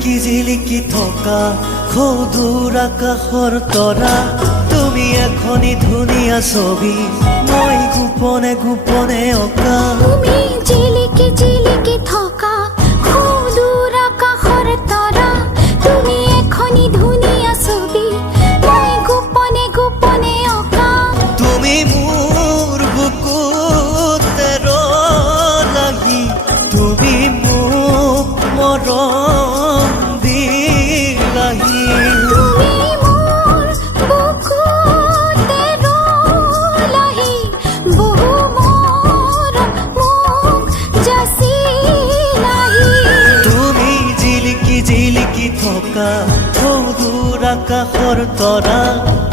জিলিকি থকা সৌদূৰ আকাশৰ তৰা তুমি এখনি ধুনীয়া ছবি মই গোপনে গোপনে অঁকা তুমি জিলিকি জিলিকি থকা সৌদূৰ আকাশৰ তৰা তুমি এখনি ধুনীয়া ছবি মই গোপনে গোপনে অঁকা তুমি মোৰ বুকুতে লাগি তুমি মোক মৰম দিলাহি তুমি মোৰ বুকুতে ৰলাহি বহু মৰম মোক যাচিলাহি তুমি জিলিকি জিলিকি থকা সৌদূৰ আকাশৰ তৰা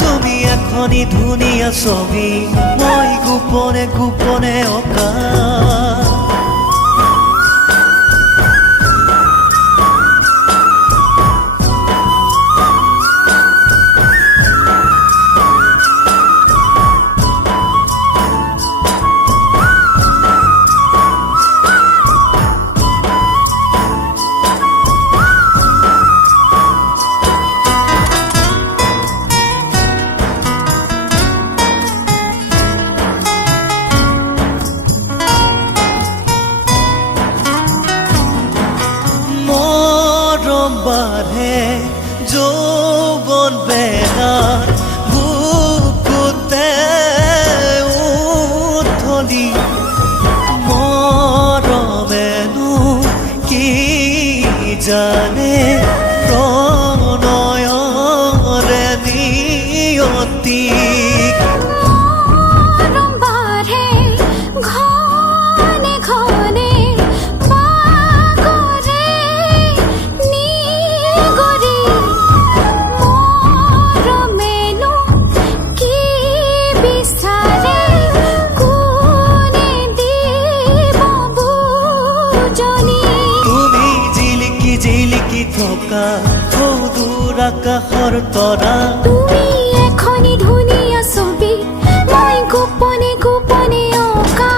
তুমি এখনি ধুনীয়া ছবি মই গোপনে গোপনে অঁকা বাঢ়ে যৌৱন বেলাৰ বুকুতে উঠলি মৰমেনো কি জানে প্ৰণয়ৰে নিয়তি মৰম বাঢ়ে ঘনে ঘনে বাগৰে নিগৰি মৰমেনো কি বিচাৰে কোনে দিব বুজনি তুমি জিলিকি জিলিকি থকা সৌদূৰ আকাশৰ তৰা তুমি এখনি ধুনীয়া ছবি মই গোপনে গোপনে অঁকা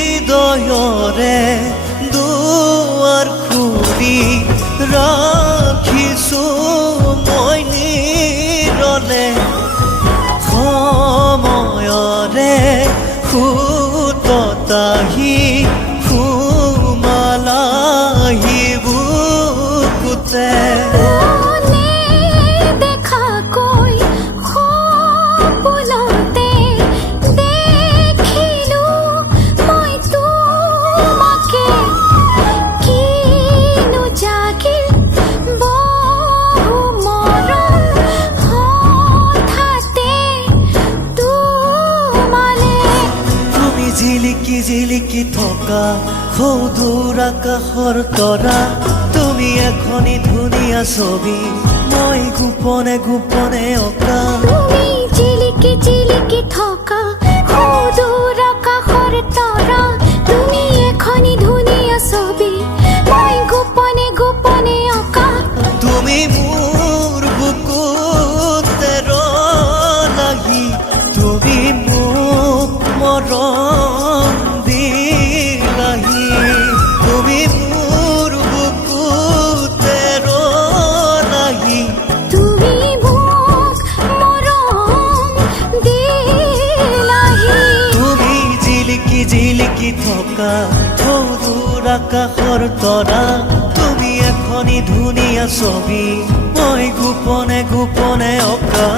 হৃদয়ৰে দুৱাৰ খুলি ৰাখিছোঁ মই নিৰলে সময়ৰে সুততাহি সুমালাহি বুকুতে মনে দেখাকৈ সপোনতে দেখিলোঁ মই তোমাকে কিনো জাগিল বহু মৰম হঠাতে তোমালে তুমি জিলিকি জিলিকি থকা সৌদূৰ আকাশৰ তৰা তুমি এখনি ধুনীয়া ছবি মই গোপনে গোপনে অঁকা তুমি জিলিকি জিলিকি থকা সৌদূৰ আকাশৰ তৰা তুমি এখনি ধুনীয়া ছবি মই গোপনে গোপনে অঁকা তুমি মোৰ বুকুতে লাগি তুমি মোক মৰম দিলাহি তুমি মোৰ বুকুতে লাগি তুমি মোক মৰম দিলাহি তুমি জিলিকি জিলিকি থকা সৌদূৰ আকাশৰ তৰা তুমি এখনি ধুনীয়া ছবি মই গোপনে গোপনে অঁকা